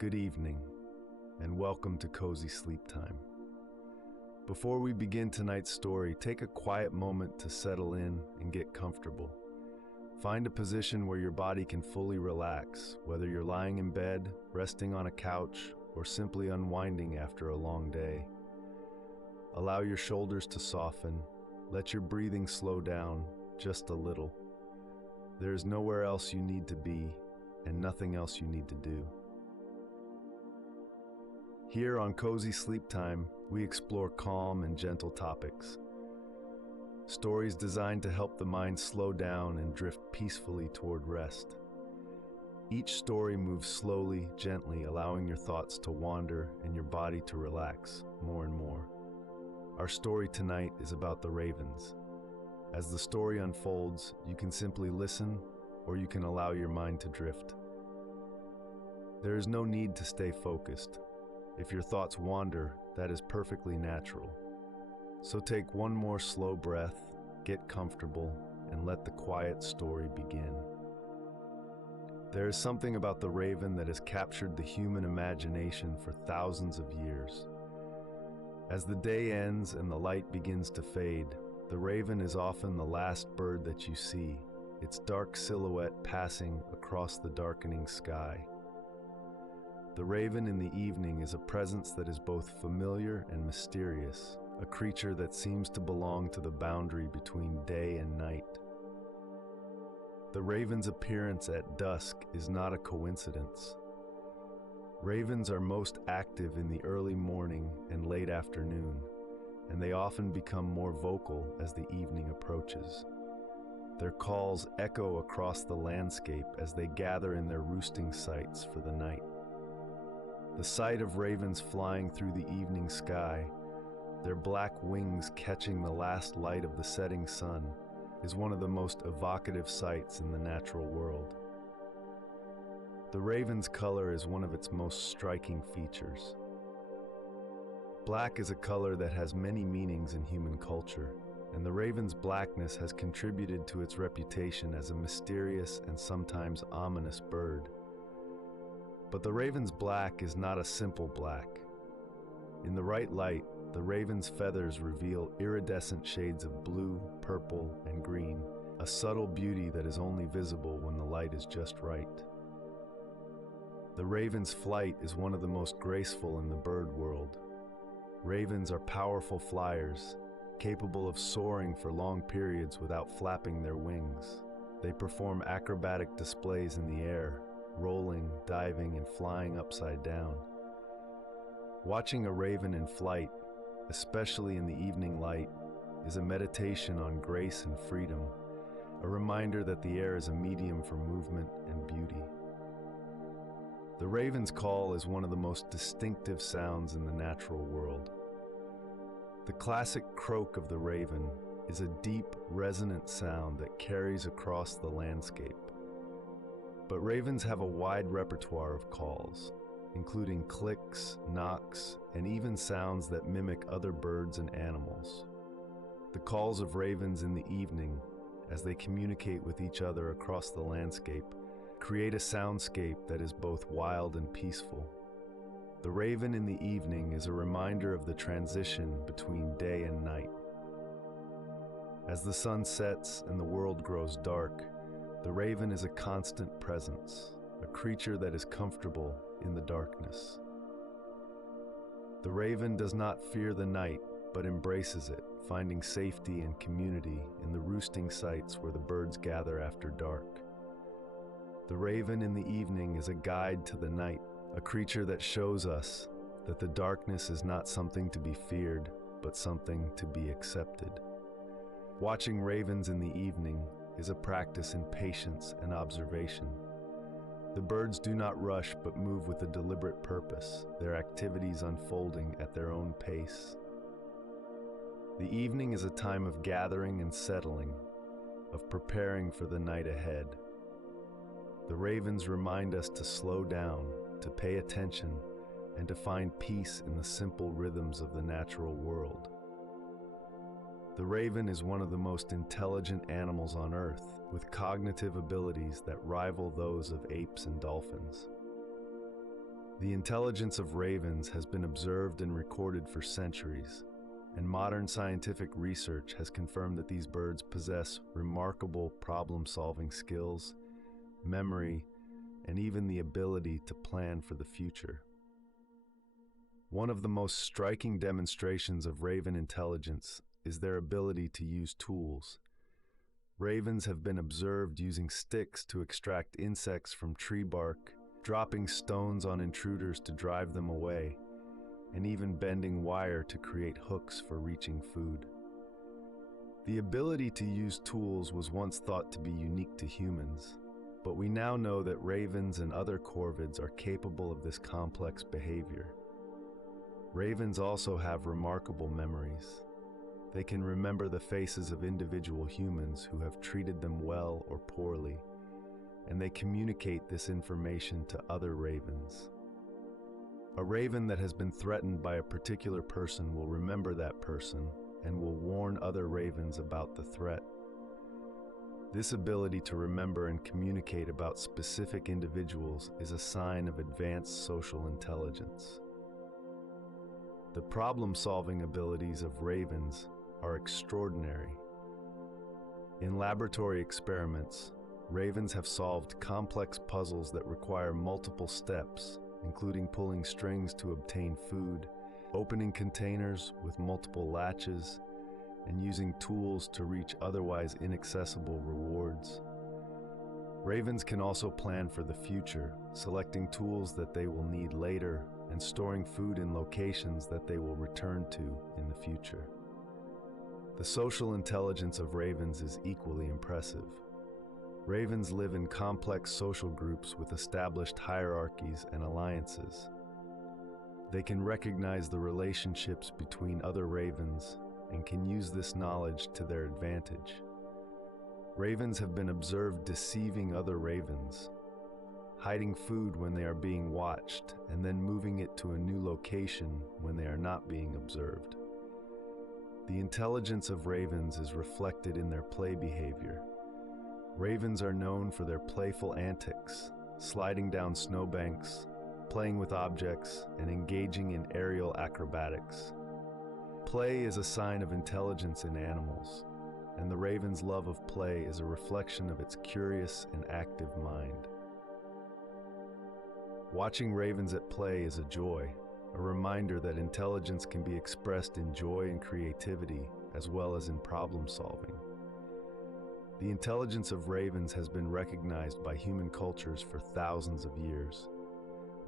Good evening, and welcome to Cozy Sleep Time. Before we begin tonight's story, take a quiet moment to settle in and get comfortable. Find a position where your body can fully relax, whether you're lying in bed, resting on a couch, or simply unwinding after a long day. Allow your shoulders to soften. Let your breathing slow down just a little. There is nowhere else you need to be, and nothing else you need to do. Here on Cozy Sleep Time, we explore calm and gentle topics. Stories designed to help the mind slow down and drift peacefully toward rest. Each story moves slowly, gently, allowing your thoughts to wander and your body to relax more and more. Our story tonight is about the ravens. As the story unfolds, you can simply listen, or you can allow your mind to drift. There is no need to stay focused. If your thoughts wander, that is perfectly natural. So take one more slow breath, get comfortable, and let the quiet story begin. There is something about the raven that has captured the human imagination for thousands of years. As the day ends and the light begins to fade, the raven is often the last bird that you see, its dark silhouette passing across the darkening sky. The raven in the evening is a presence that is both familiar and mysterious, a creature that seems to belong to the boundary between day and night. The raven's appearance at dusk is not a coincidence. Ravens are most active in the early morning and late afternoon, and they often become more vocal as the evening approaches. Their calls echo across the landscape as they gather in their roosting sites for the night. The sight of ravens flying through the evening sky, their black wings catching the last light of the setting sun, is one of the most evocative sights in the natural world. The raven's color is one of its most striking features. Black is a color that has many meanings in human culture, and the raven's blackness has contributed to its reputation as a mysterious and sometimes ominous bird. But the raven's black is not a simple black. In the right light, the raven's feathers reveal iridescent shades of blue, purple, and green, a subtle beauty that is only visible when the light is just right. The raven's flight is one of the most graceful in the bird world. Ravens are powerful flyers, capable of soaring for long periods without flapping their wings. They perform acrobatic displays in the air, rolling, diving, and flying upside down. Watching a raven in flight, especially in the evening light, is a meditation on grace and freedom, a reminder that the air is a medium for movement and beauty. The raven's call is one of the most distinctive sounds in the natural world. The classic croak of the raven is a deep, resonant sound that carries across the landscape. But ravens have a wide repertoire of calls, including clicks, knocks, and even sounds that mimic other birds and animals. The calls of ravens in the evening, as they communicate with each other across the landscape, create a soundscape that is both wild and peaceful. The raven in the evening is a reminder of the transition between day and night. As the sun sets and the world grows dark, the raven is a constant presence, a creature that is comfortable in the darkness. The raven does not fear the night, but embraces it, finding safety and community in the roosting sites where the birds gather after dark. The raven in the evening is a guide to the night, a creature that shows us that the darkness is not something to be feared, but something to be accepted. Watching ravens in the evening is a practice in patience and observation. The birds do not rush but move with a deliberate purpose, their activities unfolding at their own pace. The evening is a time of gathering and settling, of preparing for the night ahead. The ravens remind us to slow down, to pay attention, and to find peace in the simple rhythms of the natural world. The raven is one of the most intelligent animals on Earth, with cognitive abilities that rival those of apes and dolphins. The intelligence of ravens has been observed and recorded for centuries, and modern scientific research has confirmed that these birds possess remarkable problem-solving skills, memory, and even the ability to plan for the future. One of the most striking demonstrations of raven intelligence is their ability to use tools. Ravens have been observed using sticks to extract insects from tree bark, dropping stones on intruders to drive them away, and even bending wire to create hooks for reaching food. The ability to use tools was once thought to be unique to humans, but we now know that ravens and other corvids are capable of this complex behavior. Ravens also have remarkable memories. They can remember the faces of individual humans who have treated them well or poorly, and they communicate this information to other ravens. A raven that has been threatened by a particular person will remember that person and will warn other ravens about the threat. This ability to remember and communicate about specific individuals is a sign of advanced social intelligence. The problem-solving abilities of ravens are extraordinary. In laboratory experiments, ravens have solved complex puzzles that require multiple steps, including pulling strings to obtain food, opening containers with multiple latches, and using tools to reach otherwise inaccessible rewards. Ravens can also plan for the future, selecting tools that they will need later and storing food in locations that they will return to in the future. The social intelligence of ravens is equally impressive. Ravens live in complex social groups with established hierarchies and alliances. They can recognize the relationships between other ravens and can use this knowledge to their advantage. Ravens have been observed deceiving other ravens, hiding food when they are being watched, and then moving it to a new location when they are not being observed. The intelligence of ravens is reflected in their play behavior. Ravens are known for their playful antics, sliding down snowbanks, playing with objects, and engaging in aerial acrobatics. Play is a sign of intelligence in animals, and the raven's love of play is a reflection of its curious and active mind. Watching ravens at play is a joy, a reminder that intelligence can be expressed in joy and creativity, as well as in problem solving. The intelligence of ravens has been recognized by human cultures for thousands of years.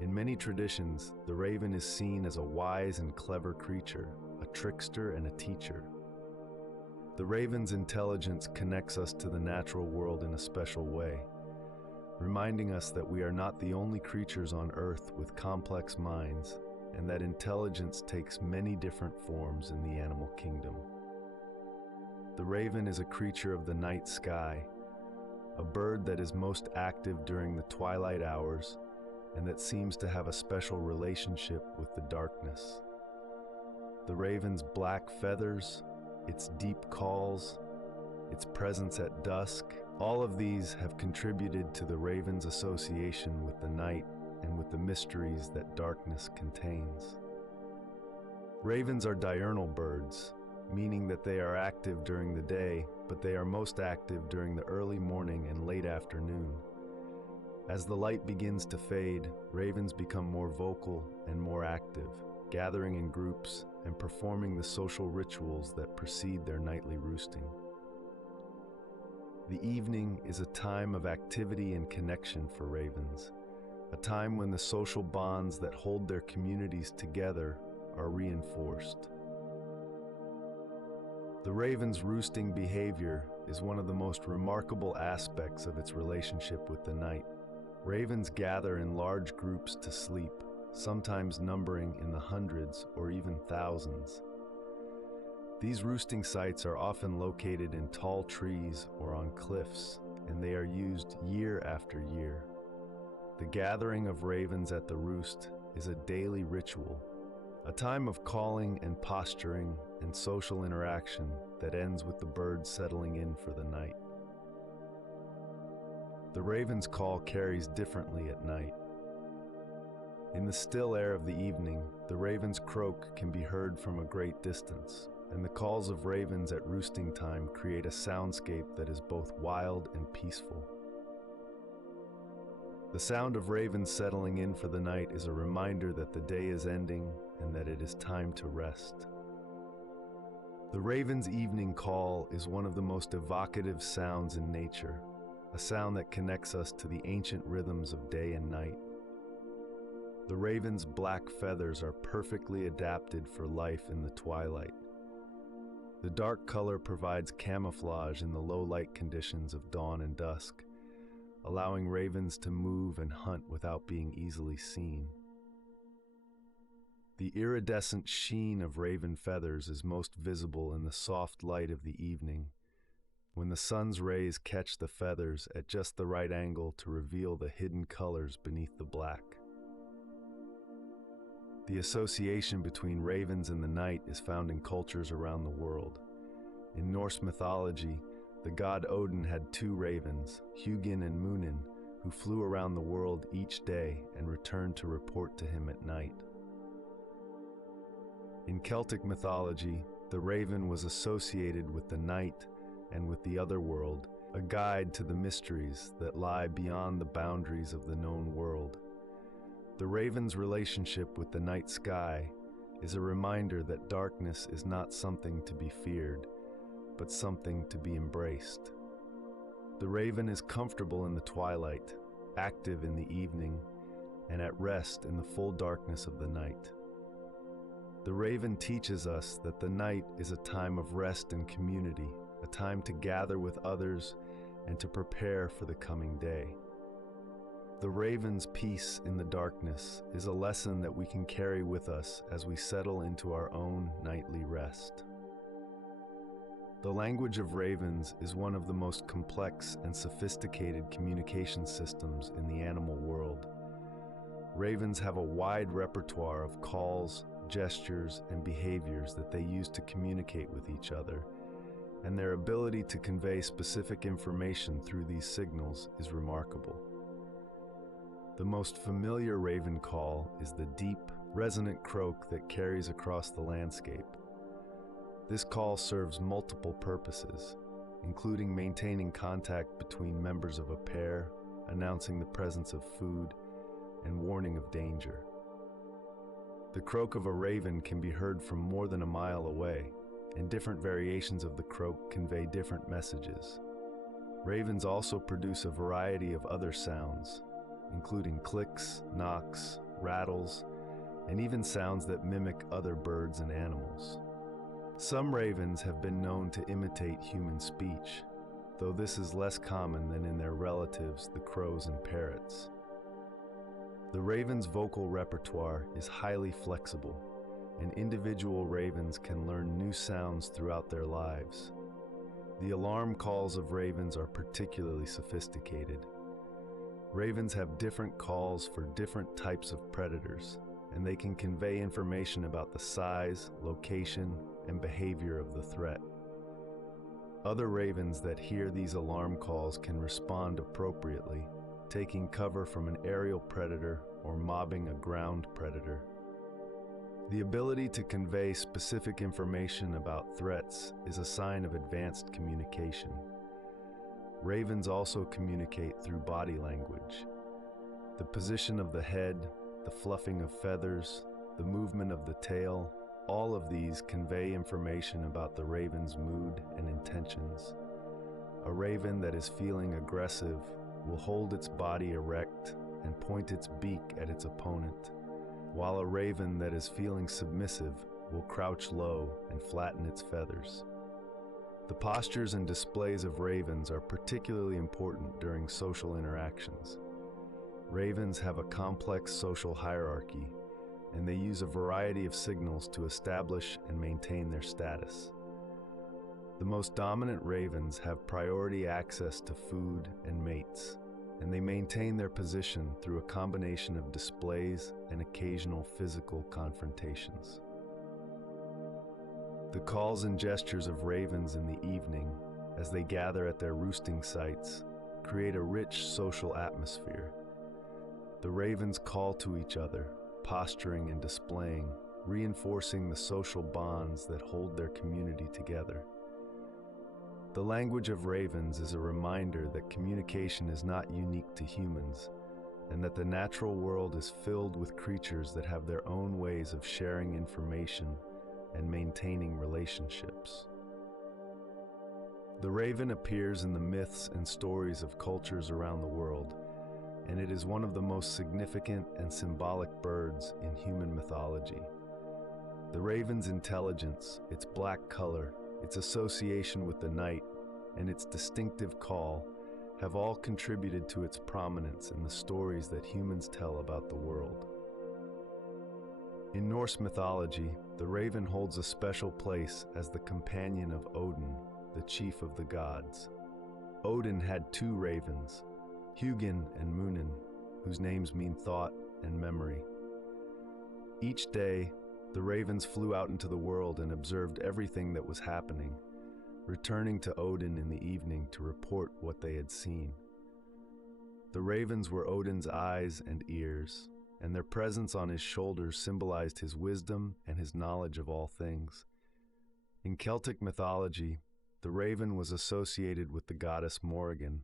In many traditions, the raven is seen as a wise and clever creature, a trickster and a teacher. The raven's intelligence connects us to the natural world in a special way, reminding us that we are not the only creatures on Earth with complex minds, and that intelligence takes many different forms in the animal kingdom. The raven is a creature of the night sky, a bird that is most active during the twilight hours and that seems to have a special relationship with the darkness. The raven's black feathers, its deep calls, its presence at dusk, all of these have contributed to the raven's association with the night and with the mysteries that darkness contains. Ravens are diurnal birds, meaning that they are active during the day, but they are most active during the early morning and late afternoon. As the light begins to fade, ravens become more vocal and more active, gathering in groups and performing the social rituals that precede their nightly roosting. The evening is a time of activity and connection for ravens, a time when the social bonds that hold their communities together are reinforced. The raven's roosting behavior is one of the most remarkable aspects of its relationship with the night. Ravens gather in large groups to sleep, sometimes numbering in the hundreds or even thousands. These roosting sites are often located in tall trees or on cliffs, and they are used year after year. The gathering of ravens at the roost is a daily ritual, a time of calling and posturing and social interaction that ends with the birds settling in for the night. The raven's call carries differently at night. In the still air of the evening, the raven's croak can be heard from a great distance, and the calls of ravens at roosting time create a soundscape that is both wild and peaceful. The sound of ravens settling in for the night is a reminder that the day is ending and that it is time to rest. The raven's evening call is one of the most evocative sounds in nature, a sound that connects us to the ancient rhythms of day and night. The raven's black feathers are perfectly adapted for life in the twilight. The dark color provides camouflage in the low light conditions of dawn and dusk, allowing ravens to move and hunt without being easily seen. The iridescent sheen of raven feathers is most visible in the soft light of the evening, when the sun's rays catch the feathers at just the right angle to reveal the hidden colors beneath the black. The association between ravens and the night is found in cultures around the world. In Norse mythology, the god Odin had two ravens, Hugin and Munin, who flew around the world each day and returned to report to him at night. In Celtic mythology, the raven was associated with the night and with the other world, a guide to the mysteries that lie beyond the boundaries of the known world. The raven's relationship with the night sky is a reminder that darkness is not something to be feared, but something to be embraced. The raven is comfortable in the twilight, active in the evening, and at rest in the full darkness of the night. The raven teaches us that the night is a time of rest and community, a time to gather with others and to prepare for the coming day. The raven's peace in the darkness is a lesson that we can carry with us as we settle into our own nightly rest. The language of ravens is one of the most complex and sophisticated communication systems in the animal world. Ravens have a wide repertoire of calls, gestures, and behaviors that they use to communicate with each other, and their ability to convey specific information through these signals is remarkable. The most familiar raven call is the deep, resonant croak that carries across the landscape. This call serves multiple purposes, including maintaining contact between members of a pair, announcing the presence of food, and warning of danger. The croak of a raven can be heard from more than a mile away, and different variations of the croak convey different messages. Ravens also produce a variety of other sounds, including clicks, knocks, rattles, and even sounds that mimic other birds and animals. Some ravens have been known to imitate human speech, though this is less common than in their relatives, the crows and parrots. The raven's vocal repertoire is highly flexible, and individual ravens can learn new sounds throughout their lives. The alarm calls of ravens are particularly sophisticated. Ravens have different calls for different types of predators, and they can convey information about the size, location, and behavior of the threat. Other ravens that hear these alarm calls can respond appropriately, taking cover from an aerial predator or mobbing a ground predator. The ability to convey specific information about threats is a sign of advanced communication. Ravens also communicate through body language. The position of the head, the fluffing of feathers, the movement of the tail, all of these convey information about the raven's mood and intentions. A raven that is feeling aggressive will hold its body erect and point its beak at its opponent, while a raven that is feeling submissive will crouch low and flatten its feathers. The postures and displays of ravens are particularly important during social interactions. Ravens have a complex social hierarchy, and they use a variety of signals to establish and maintain their status. The most dominant ravens have priority access to food and mates, and they maintain their position through a combination of displays and occasional physical confrontations. The calls and gestures of ravens in the evening, as they gather at their roosting sites, create a rich social atmosphere. The ravens call to each other, posturing and displaying, reinforcing the social bonds that hold their community together. The language of ravens is a reminder that communication is not unique to humans, and that the natural world is filled with creatures that have their own ways of sharing information and maintaining relationships. The raven appears in the myths and stories of cultures around the world, and it is one of the most significant and symbolic birds in human mythology. The raven's intelligence, its black color, its association with the night, and its distinctive call have all contributed to its prominence in the stories that humans tell about the world. In Norse mythology, the raven holds a special place as the companion of Odin, the chief of the gods. Odin had two ravens, Hugin and Munin, whose names mean thought and memory. Each day, the ravens flew out into the world and observed everything that was happening, returning to Odin in the evening to report what they had seen. The ravens were Odin's eyes and ears, and their presence on his shoulders symbolized his wisdom and his knowledge of all things. In Celtic mythology, the raven was associated with the goddess Morrigan,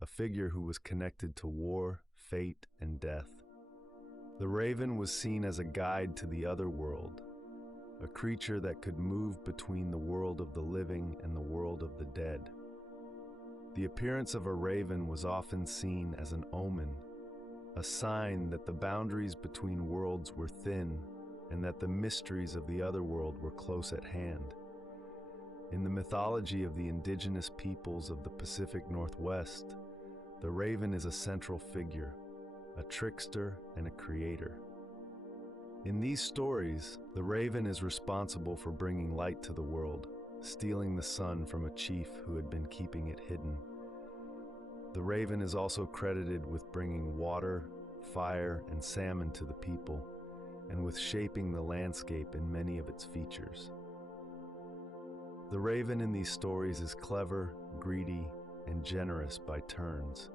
a figure who was connected to war, fate, and death. The raven was seen as a guide to the other world, a creature that could move between the world of the living and the world of the dead. The appearance of a raven was often seen as an omen, a sign that the boundaries between worlds were thin and that the mysteries of the other world were close at hand. In the mythology of the indigenous peoples of the Pacific Northwest, the raven is a central figure, a trickster and a creator. In these stories, the raven is responsible for bringing light to the world, stealing the sun from a chief who had been keeping it hidden. The raven is also credited with bringing water, fire, and salmon to the people, and with shaping the landscape in many of its features. The raven in these stories is clever, greedy, and generous by turns,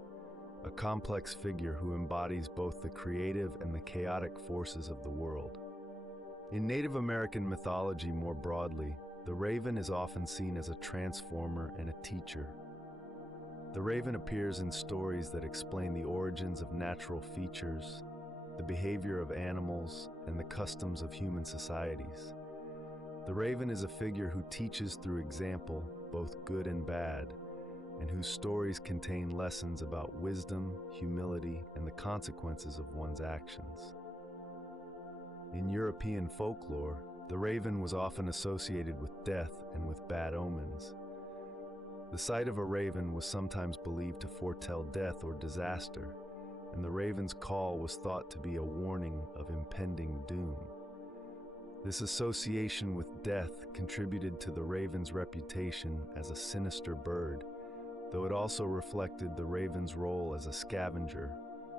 a complex figure who embodies both the creative and the chaotic forces of the world. In Native American mythology more broadly, the raven is often seen as a transformer and a teacher. The raven appears in stories that explain the origins of natural features, the behavior of animals, and the customs of human societies. The raven is a figure who teaches through example, both good and bad, and whose stories contain lessons about wisdom, humility, and the consequences of one's actions. In European folklore, the raven was often associated with death and with bad omens. The sight of a raven was sometimes believed to foretell death or disaster, and the raven's call was thought to be a warning of impending doom. This association with death contributed to the raven's reputation as a sinister bird, though it also reflected the raven's role as a scavenger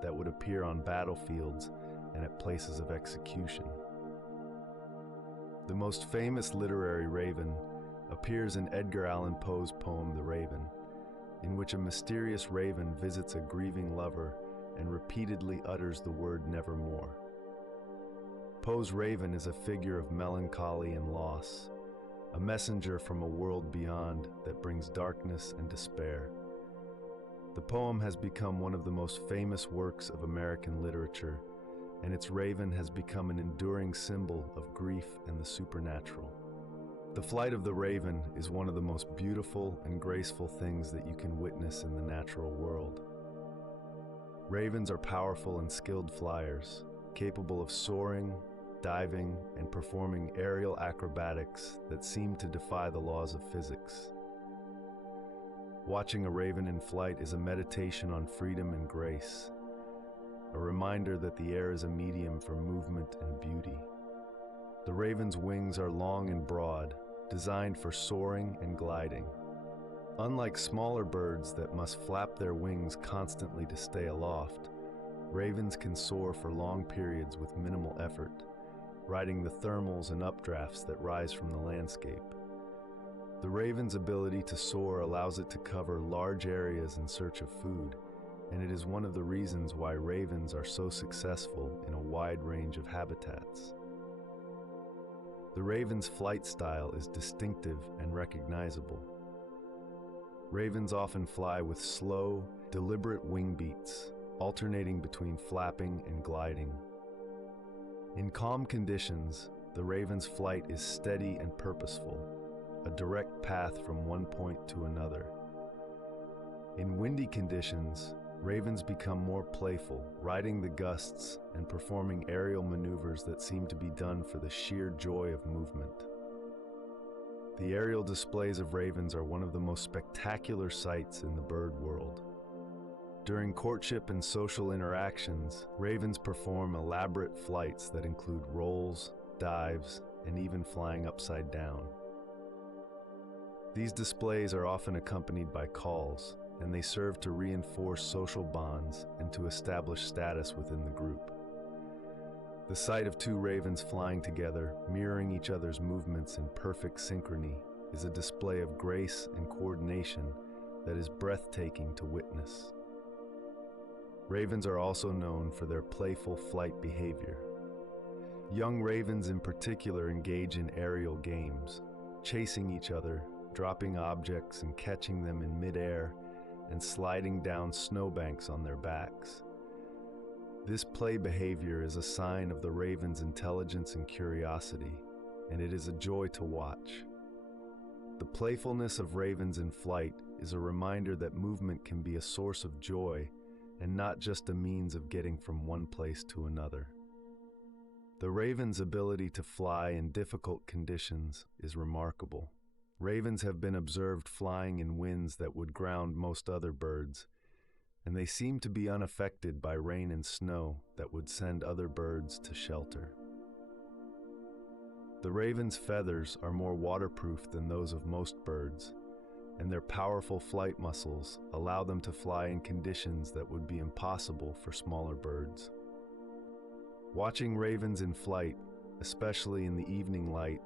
that would appear on battlefields and at places of execution. The most famous literary raven appears in Edgar Allan Poe's poem The Raven, in which a mysterious raven visits a grieving lover and repeatedly utters the word nevermore. Poe's raven is a figure of melancholy and loss, a messenger from a world beyond that brings darkness and despair. The poem has become one of the most famous works of American literature, and its raven has become an enduring symbol of grief and the supernatural. The flight of the raven is one of the most beautiful and graceful things that you can witness in the natural world. Ravens are powerful and skilled flyers, capable of soaring, diving, and performing aerial acrobatics that seem to defy the laws of physics. Watching a raven in flight is a meditation on freedom and grace, a reminder that the air is a medium for movement and beauty. The raven's wings are long and broad, designed for soaring and gliding. Unlike smaller birds that must flap their wings constantly to stay aloft, ravens can soar for long periods with minimal effort, riding the thermals and updrafts that rise from the landscape. The raven's ability to soar allows it to cover large areas in search of food, and it is one of the reasons why ravens are so successful in a wide range of habitats. The raven's flight style is distinctive and recognizable. Ravens often fly with slow, deliberate wing beats, alternating between flapping and gliding. In calm conditions, the raven's flight is steady and purposeful, a direct path from one point to another. In windy conditions, ravens become more playful, riding the gusts and performing aerial maneuvers that seem to be done for the sheer joy of movement. The aerial displays of ravens are one of the most spectacular sights in the bird world. During courtship and social interactions, ravens perform elaborate flights that include rolls, dives, and even flying upside down. These displays are often accompanied by calls, and they serve to reinforce social bonds and to establish status within the group. The sight of two ravens flying together, mirroring each other's movements in perfect synchrony, is a display of grace and coordination that is breathtaking to witness. Ravens are also known for their playful flight behavior. Young ravens in particular engage in aerial games, chasing each other, dropping objects and catching them in midair, and sliding down snowbanks on their backs. This play behavior is a sign of the raven's intelligence and curiosity, and it is a joy to watch. The playfulness of ravens in flight is a reminder that movement can be a source of joy and not just a means of getting from one place to another. The raven's ability to fly in difficult conditions is remarkable. Ravens have been observed flying in winds that would ground most other birds, and they seem to be unaffected by rain and snow that would send other birds to shelter. The raven's feathers are more waterproof than those of most birds, and their powerful flight muscles allow them to fly in conditions that would be impossible for smaller birds. Watching ravens in flight, especially in the evening light,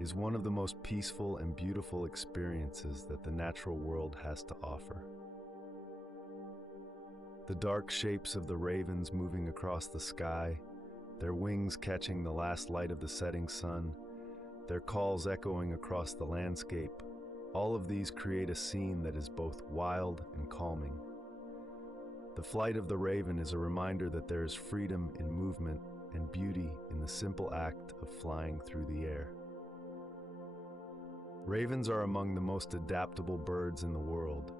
is one of the most peaceful and beautiful experiences that the natural world has to offer. The dark shapes of the ravens moving across the sky, their wings catching the last light of the setting sun, their calls echoing across the landscape, all of these create a scene that is both wild and calming. The flight of the raven is a reminder that there is freedom in movement and beauty in the simple act of flying through the air. Ravens are among the most adaptable birds in the world,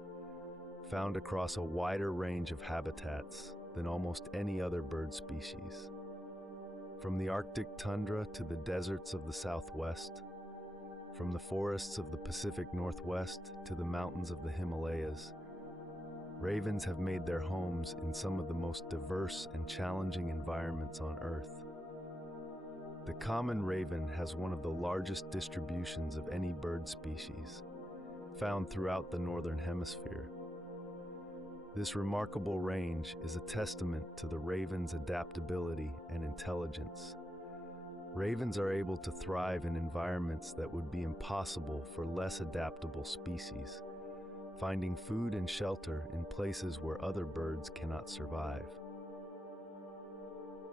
found across a wider range of habitats than almost any other bird species. From the Arctic tundra to the deserts of the Southwest, from the forests of the Pacific Northwest to the mountains of the Himalayas, ravens have made their homes in some of the most diverse and challenging environments on Earth. The common raven has one of the largest distributions of any bird species, found throughout the Northern Hemisphere. This remarkable range is a testament to the raven's adaptability and intelligence. Ravens are able to thrive in environments that would be impossible for less adaptable species, finding food and shelter in places where other birds cannot survive.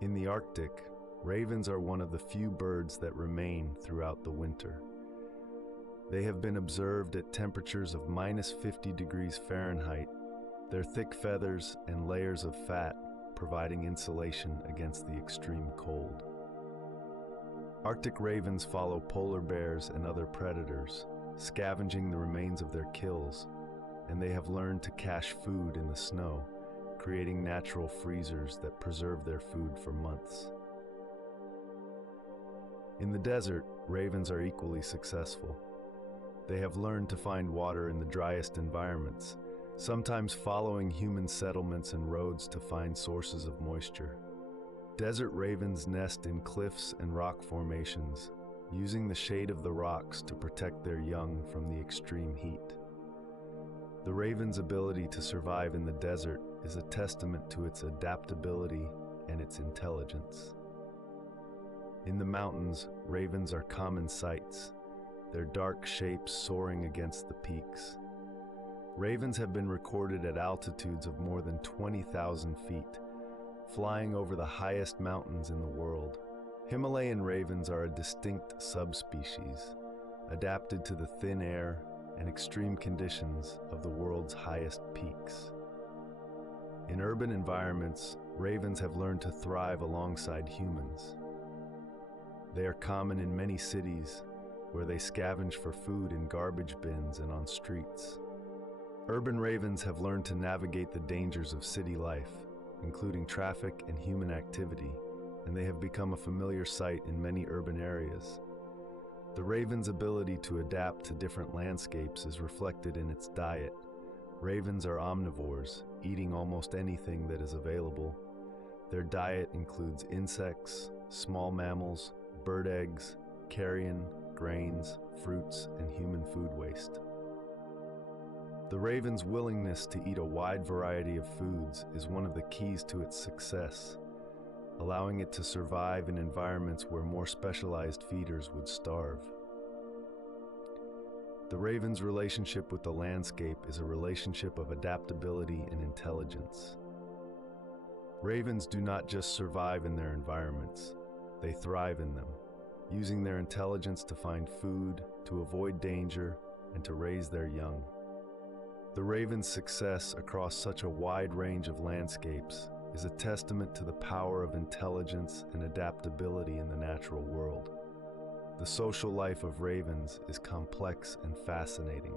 In the Arctic, ravens are one of the few birds that remain throughout the winter. They have been observed at temperatures of -50 degrees Fahrenheit, their thick feathers and layers of fat providing insulation against the extreme cold. Arctic ravens follow polar bears and other predators, scavenging the remains of their kills, and they have learned to cache food in the snow, creating natural freezers that preserve their food for months. In the desert, ravens are equally successful. They have learned to find water in the driest environments, sometimes following human settlements and roads to find sources of moisture. Desert ravens nest in cliffs and rock formations, using the shade of the rocks to protect their young from the extreme heat. The raven's ability to survive in the desert is a testament to its adaptability and its intelligence. In the mountains, ravens are common sights, their dark shapes soaring against the peaks. Ravens have been recorded at altitudes of more than 20,000 feet, flying over the highest mountains in the world. Himalayan ravens are a distinct subspecies, adapted to the thin air and extreme conditions of the world's highest peaks. In urban environments, ravens have learned to thrive alongside humans. They are common in many cities, where they scavenge for food in garbage bins and on streets. Urban ravens have learned to navigate the dangers of city life, including traffic and human activity, and they have become a familiar sight in many urban areas. The raven's ability to adapt to different landscapes is reflected in its diet. Ravens are omnivores, eating almost anything that is available. Their diet includes insects, small mammals, bird eggs, carrion, grains, fruits, and human food waste. The raven's willingness to eat a wide variety of foods is one of the keys to its success, allowing it to survive in environments where more specialized feeders would starve. The raven's relationship with the landscape is a relationship of adaptability and intelligence. Ravens do not just survive in their environments, they thrive in them, using their intelligence to find food, to avoid danger, and to raise their young. The raven's success across such a wide range of landscapes is a testament to the power of intelligence and adaptability in the natural world. The social life of ravens is complex and fascinating,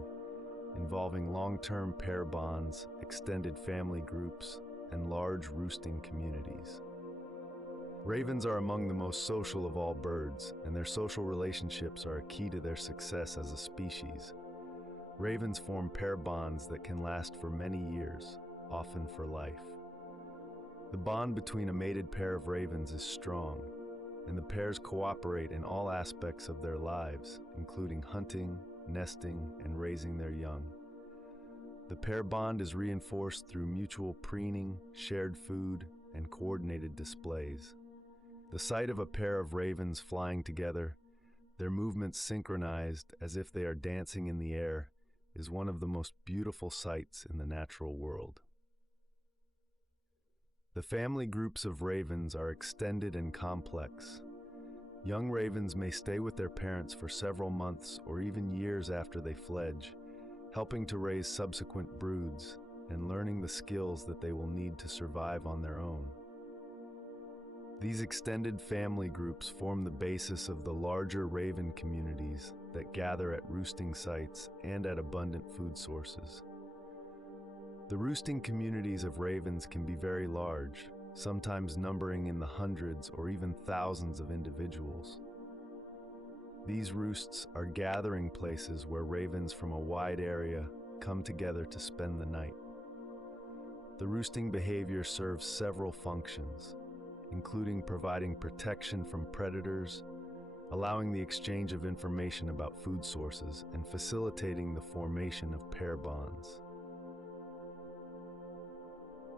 involving long-term pair bonds, extended family groups, and large roosting communities. Ravens are among the most social of all birds, and their social relationships are a key to their success as a species. Ravens form pair bonds that can last for many years, often for life. The bond between a mated pair of ravens is strong, and the pairs cooperate in all aspects of their lives, including hunting, nesting, and raising their young. The pair bond is reinforced through mutual preening, shared food, and coordinated displays. The sight of a pair of ravens flying together, their movements synchronized as if they are dancing in the air, is one of the most beautiful sights in the natural world. The family groups of ravens are extended and complex. Young ravens may stay with their parents for several months or even years after they fledge, helping to raise subsequent broods and learning the skills that they will need to survive on their own. These extended family groups form the basis of the larger raven communities that gather at roosting sites and at abundant food sources. The roosting communities of ravens can be very large, sometimes numbering in the hundreds or even thousands of individuals. These roosts are gathering places where ravens from a wide area come together to spend the night. The roosting behavior serves several functions, including providing protection from predators, allowing the exchange of information about food sources, and facilitating the formation of pair bonds.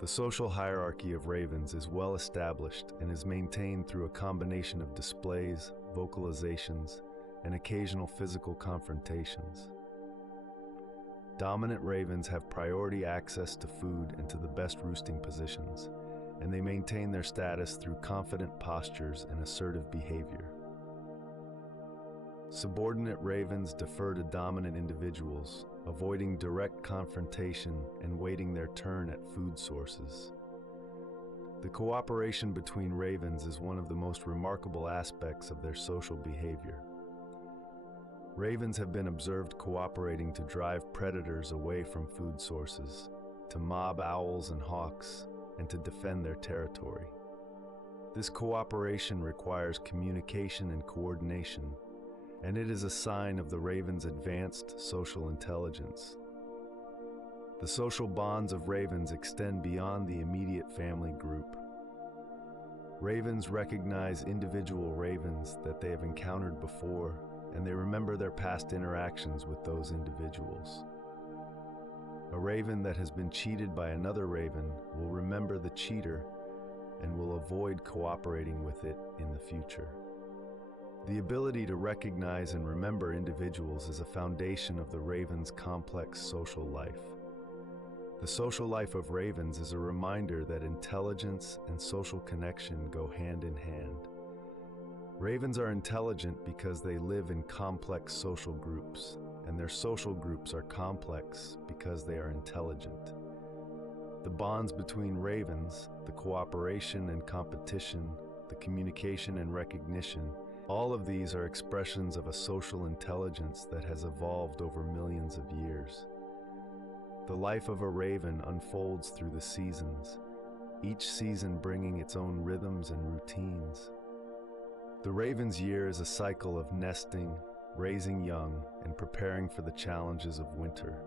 The social hierarchy of ravens is well established and is maintained through a combination of displays, vocalizations, and occasional physical confrontations. Dominant ravens have priority access to food and to the best roosting positions, and they maintain their status through confident postures and assertive behavior. Subordinate ravens defer to dominant individuals, avoiding direct confrontation and waiting their turn at food sources. The cooperation between ravens is one of the most remarkable aspects of their social behavior. Ravens have been observed cooperating to drive predators away from food sources, to mob owls and hawks, and to defend their territory. This cooperation requires communication and coordination, and it is a sign of the raven's advanced social intelligence. The social bonds of ravens extend beyond the immediate family group. Ravens recognize individual ravens that they have encountered before, and they remember their past interactions with those individuals. A raven that has been cheated by another raven will remember the cheater and will avoid cooperating with it in the future. The ability to recognize and remember individuals is a foundation of the raven's complex social life. The social life of ravens is a reminder that intelligence and social connection go hand in hand. Ravens are intelligent because they live in complex social groups, and their social groups are complex because they are intelligent. The bonds between ravens, the cooperation and competition, the communication and recognition, all of these are expressions of a social intelligence that has evolved over millions of years. The life of a raven unfolds through the seasons, each season bringing its own rhythms and routines. The raven's year is a cycle of nesting, raising young, and preparing for the challenges of winter,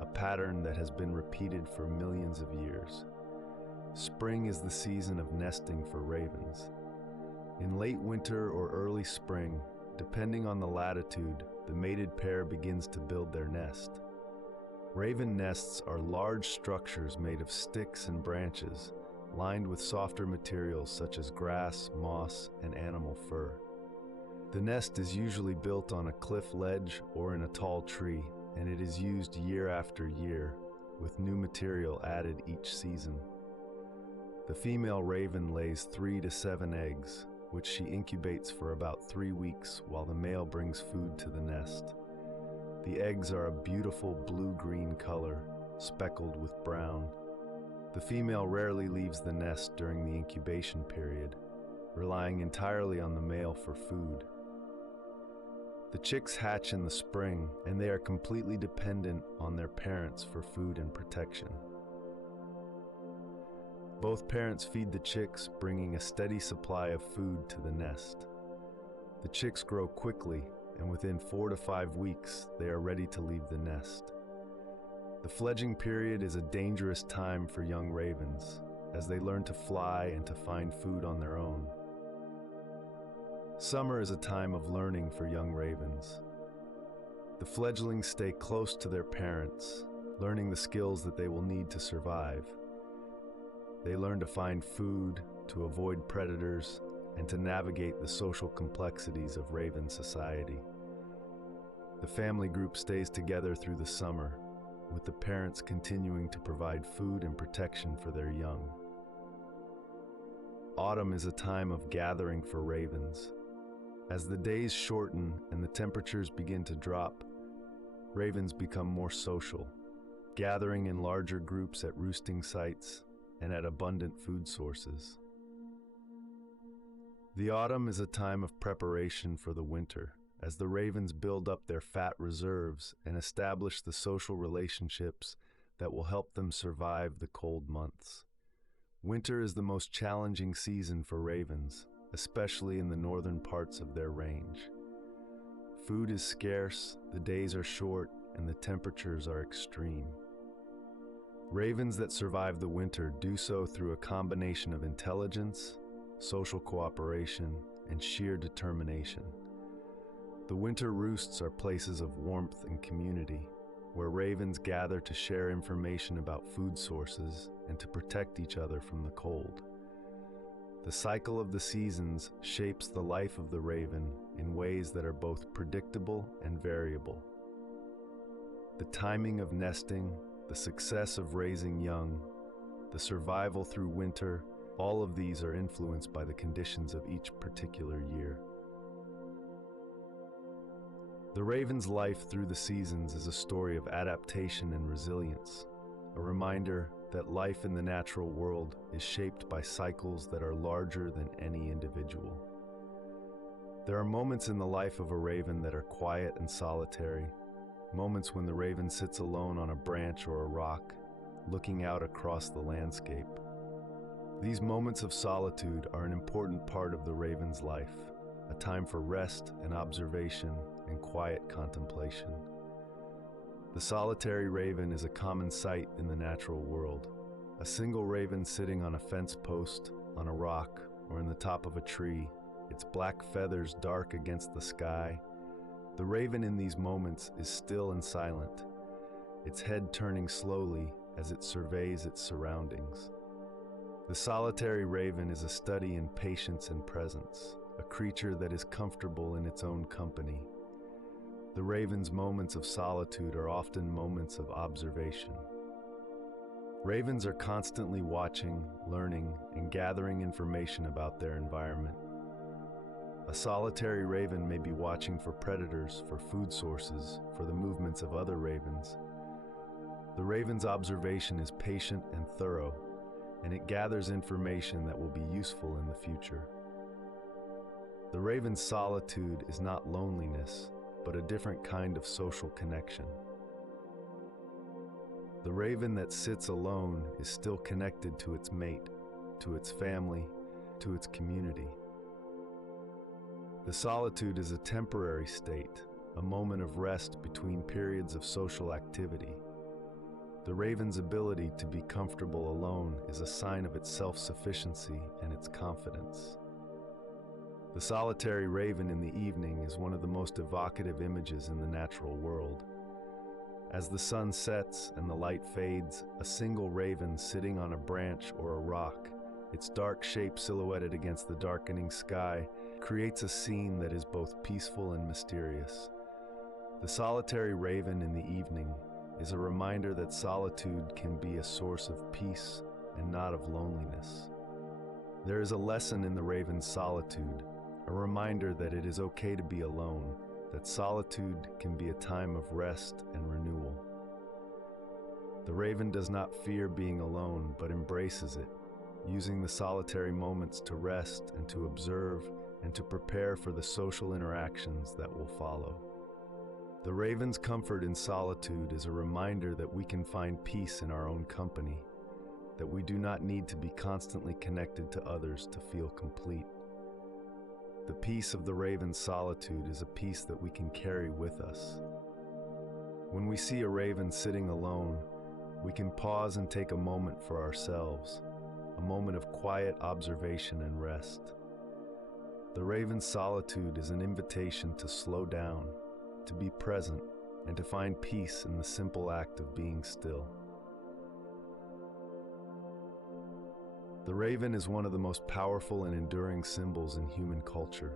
a pattern that has been repeated for millions of years. Spring is the season of nesting for ravens. In late winter or early spring, depending on the latitude, the mated pair begins to build their nest. Raven nests are large structures made of sticks and branches, lined with softer materials such as grass, moss, and animal fur. The nest is usually built on a cliff ledge or in a tall tree, and it is used year after year, with new material added each season. The female raven lays 3 to 7 eggs, which she incubates for about 3 weeks while the male brings food to the nest. The eggs are a beautiful blue-green color, speckled with brown. The female rarely leaves the nest during the incubation period, relying entirely on the male for food. The chicks hatch in the spring, and they are completely dependent on their parents for food and protection. Both parents feed the chicks, bringing a steady supply of food to the nest. The chicks grow quickly, and within 4 to 5 weeks, they are ready to leave the nest. The fledging period is a dangerous time for young ravens, as they learn to fly and to find food on their own. Summer is a time of learning for young ravens. The fledglings stay close to their parents, learning the skills that they will need to survive. They learn to find food, to avoid predators, and to navigate the social complexities of raven society. The family group stays together through the summer, with the parents continuing to provide food and protection for their young. Autumn is a time of gathering for ravens. As the days shorten and the temperatures begin to drop, ravens become more social, gathering in larger groups at roosting sites and at abundant food sources. The autumn is a time of preparation for the winter, as the ravens build up their fat reserves and establish the social relationships that will help them survive the cold months. Winter is the most challenging season for ravens, especially in the northern parts of their range. Food is scarce, the days are short, and the temperatures are extreme. Ravens that survive the winter do so through a combination of intelligence, social cooperation, and sheer determination. The winter roosts are places of warmth and community, where ravens gather to share information about food sources and to protect each other from the cold. The cycle of the seasons shapes the life of the raven in ways that are both predictable and variable. The timing of nesting, the success of raising young, the survival through winter, all of these are influenced by the conditions of each particular year. The raven's life through the seasons is a story of adaptation and resilience, a reminder that life in the natural world is shaped by cycles that are larger than any individual. There are moments in the life of a raven that are quiet and solitary, moments when the raven sits alone on a branch or a rock, looking out across the landscape. These moments of solitude are an important part of the raven's life, a time for rest and observation and quiet contemplation. The solitary raven is a common sight in the natural world. A single raven sitting on a fence post, on a rock, or in the top of a tree, its black feathers dark against the sky. The raven in these moments is still and silent, its head turning slowly as it surveys its surroundings. The solitary raven is a study in patience and presence, a creature that is comfortable in its own company. The raven's moments of solitude are often moments of observation. Ravens are constantly watching, learning, and gathering information about their environment. A solitary raven may be watching for predators, for food sources, for the movements of other ravens. The raven's observation is patient and thorough, and it gathers information that will be useful in the future. The raven's solitude is not loneliness, but a different kind of social connection. The raven that sits alone is still connected to its mate, to its family, to its community. The solitude is a temporary state, a moment of rest between periods of social activity. The raven's ability to be comfortable alone is a sign of its self-sufficiency and its confidence. The solitary raven in the evening is one of the most evocative images in the natural world. As the sun sets and the light fades, a single raven sitting on a branch or a rock, its dark shape silhouetted against the darkening sky, creates a scene that is both peaceful and mysterious. The solitary raven in the evening is a reminder that solitude can be a source of peace and not of loneliness. There is a lesson in the raven's solitude, a reminder that it is okay to be alone, that solitude can be a time of rest and renewal. The raven does not fear being alone, but embraces it, using the solitary moments to rest and to observe and to prepare for the social interactions that will follow. The raven's comfort in solitude is a reminder that we can find peace in our own company, that we do not need to be constantly connected to others to feel complete. The peace of the raven's solitude is a peace that we can carry with us. When we see a raven sitting alone, we can pause and take a moment for ourselves, a moment of quiet observation and rest. The raven's solitude is an invitation to slow down, to be present, and to find peace in the simple act of being still. The raven is one of the most powerful and enduring symbols in human culture.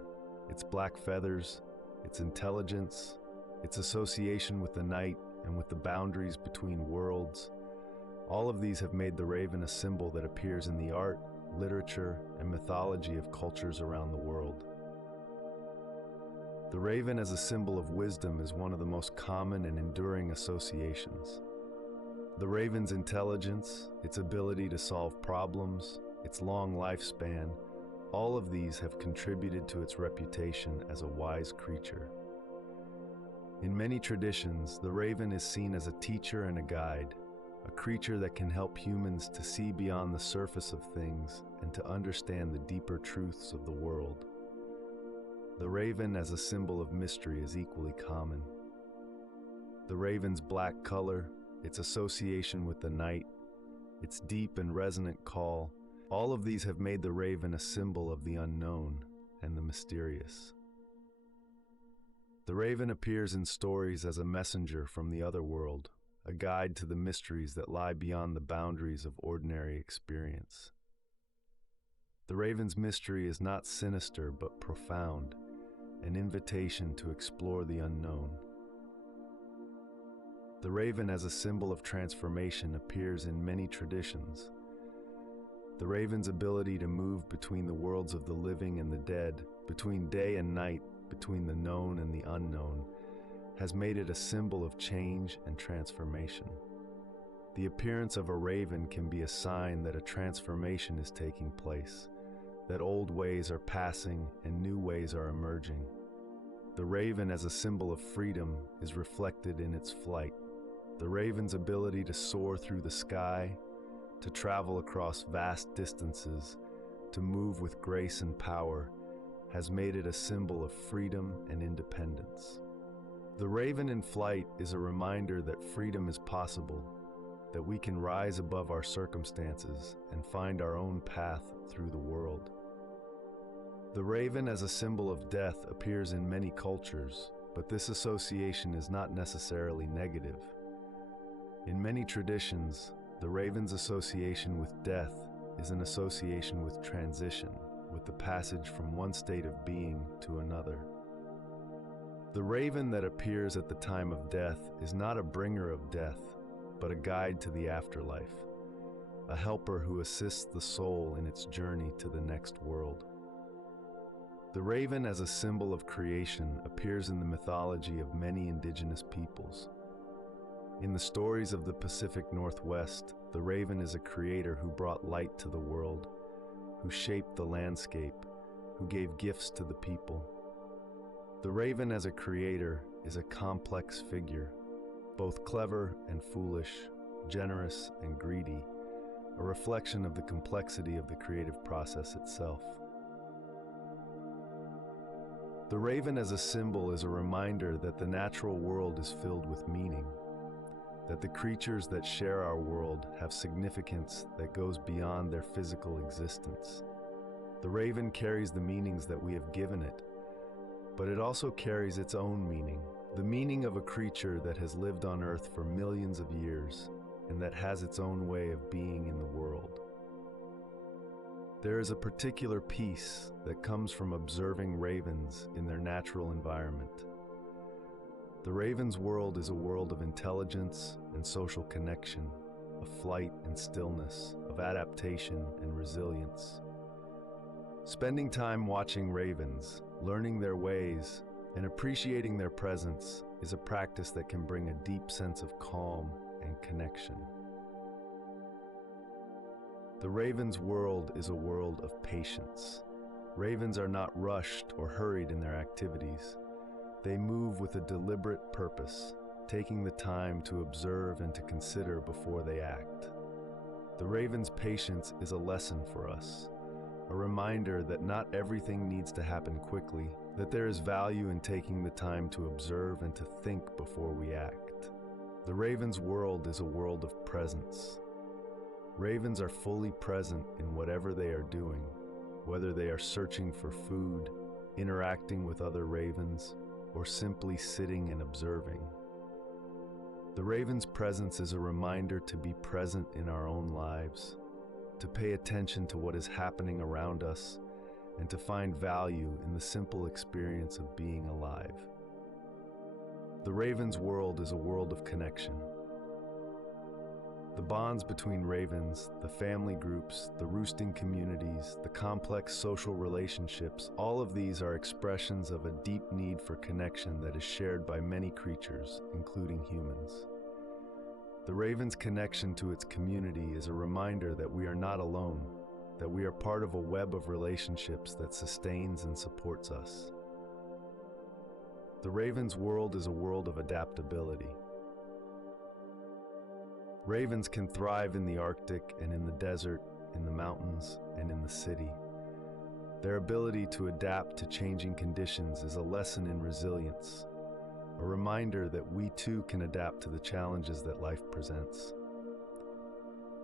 Its black feathers, its intelligence, its association with the night and with the boundaries between worlds, all of these have made the raven a symbol that appears in the art, literature, and mythology of cultures around the world. The raven as a symbol of wisdom is one of the most common and enduring associations. The raven's intelligence, its ability to solve problems, its long lifespan, all of these have contributed to its reputation as a wise creature. In many traditions, the raven is seen as a teacher and a guide, a creature that can help humans to see beyond the surface of things and to understand the deeper truths of the world. The raven as a symbol of mystery is equally common. The raven's black color, its association with the night, its deep and resonant call, all of these have made the raven a symbol of the unknown and the mysterious. The raven appears in stories as a messenger from the other world, a guide to the mysteries that lie beyond the boundaries of ordinary experience. The raven's mystery is not sinister but profound, an invitation to explore the unknown. The raven as a symbol of transformation appears in many traditions. The raven's ability to move between the worlds of the living and the dead, between day and night, between the known and the unknown, has made it a symbol of change and transformation. The appearance of a raven can be a sign that a transformation is taking place, that old ways are passing and new ways are emerging. The raven as a symbol of freedom is reflected in its flight. The raven's ability to soar through the sky, to travel across vast distances, to move with grace and power, has made it a symbol of freedom and independence. The raven in flight is a reminder that freedom is possible, that we can rise above our circumstances and find our own path through the world. The raven as a symbol of death appears in many cultures, but this association is not necessarily negative. In many traditions, the raven's association with death is an association with transition, with the passage from one state of being to another. The raven that appears at the time of death is not a bringer of death, but a guide to the afterlife. a helper who assists the soul in its journey to the next world. The raven as a symbol of creation appears in the mythology of many indigenous peoples. In the stories of the Pacific Northwest, the raven is a creator who brought light to the world, who shaped the landscape, who gave gifts to the people. The raven as a creator is a complex figure, both clever and foolish, generous and greedy, a reflection of the complexity of the creative process itself. The raven as a symbol is a reminder that the natural world is filled with meaning, that the creatures that share our world have significance that goes beyond their physical existence. The raven carries the meanings that we have given it, but it also carries its own meaning, the meaning of a creature that has lived on Earth for millions of years and that has its own way of being in the world. There is a particular peace that comes from observing ravens in their natural environment. The raven's world is a world of intelligence and social connection, of flight and stillness, of adaptation and resilience. Spending time watching ravens, learning their ways, and appreciating their presence is a practice that can bring a deep sense of calm and connection. The raven's world is a world of patience. Ravens are not rushed or hurried in their activities. They move with a deliberate purpose, taking the time to observe and to consider before they act. The raven's patience is a lesson for us, a reminder that not everything needs to happen quickly, that there is value in taking the time to observe and to think before we act. The raven's world is a world of presence. Ravens are fully present in whatever they are doing, whether they are searching for food, interacting with other ravens, or simply sitting and observing. The raven's presence is a reminder to be present in our own lives, to pay attention to what is happening around us, and to find value in the simple experience of being alive. The raven's world is a world of connection. The bonds between ravens, the family groups, the roosting communities, the complex social relationships, all of these are expressions of a deep need for connection that is shared by many creatures, including humans. The raven's connection to its community is a reminder that we are not alone, that we are part of a web of relationships that sustains and supports us. The raven's world is a world of adaptability. Ravens can thrive in the Arctic and in the desert, in the mountains, and in the city. Their ability to adapt to changing conditions is a lesson in resilience, a reminder that we too can adapt to the challenges that life presents.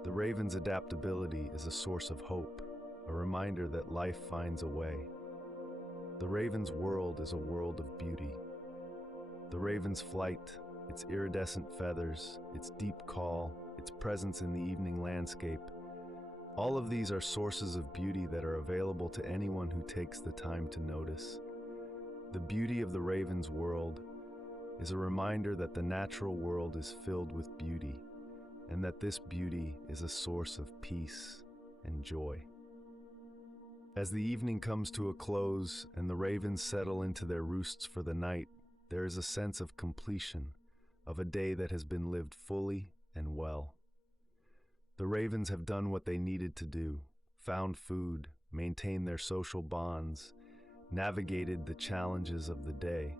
The raven's adaptability is a source of hope, a reminder that life finds a way. The raven's world is a world of beauty. The raven's flight, its iridescent feathers, its deep call, its presence in the evening landscape, all of these are sources of beauty that are available to anyone who takes the time to notice. The beauty of the raven's world is a reminder that the natural world is filled with beauty, and that this beauty is a source of peace and joy. As the evening comes to a close and the ravens settle into their roosts for the night, there is a sense of completion, of a day that has been lived fully and well. The ravens have done what they needed to do, found food, maintained their social bonds, navigated the challenges of the day.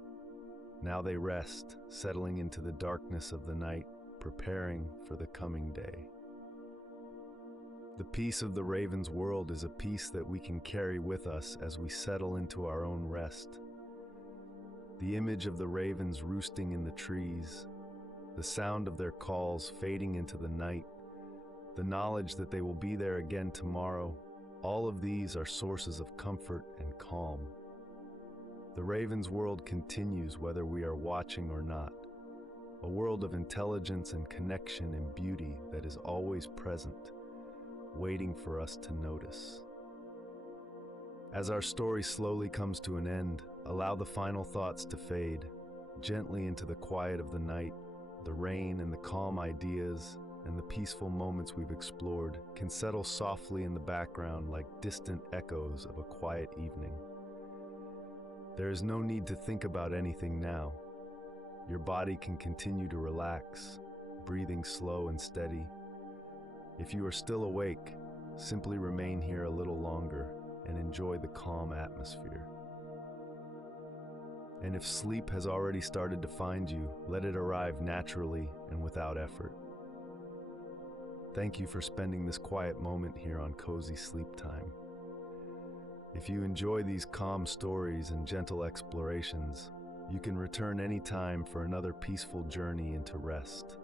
Now they rest, settling into the darkness of the night, preparing for the coming day. The peace of the raven's world is a peace that we can carry with us as we settle into our own rest. The image of the ravens roosting in the trees, the sound of their calls fading into the night, the knowledge that they will be there again tomorrow, all of these are sources of comfort and calm. The raven's world continues whether we are watching or not, a world of intelligence and connection and beauty that is always present, waiting for us to notice. As our story slowly comes to an end, allow the final thoughts to fade, gently into the quiet of the night, the rain and the calm ideas, and the peaceful moments we've explored can settle softly in the background like distant echoes of a quiet evening. There is no need to think about anything now. Your body can continue to relax, breathing slow and steady. If you are still awake, simply remain here a little longer and enjoy the calm atmosphere. And if sleep has already started to find you, let it arrive naturally and without effort. Thank you for spending this quiet moment here on Cozy Sleep Time. If you enjoy these calm stories and gentle explorations, you can return anytime for another peaceful journey into rest.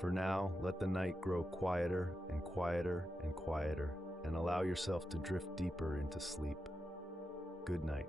For now, let the night grow quieter and quieter and quieter, and allow yourself to drift deeper into sleep. Good night.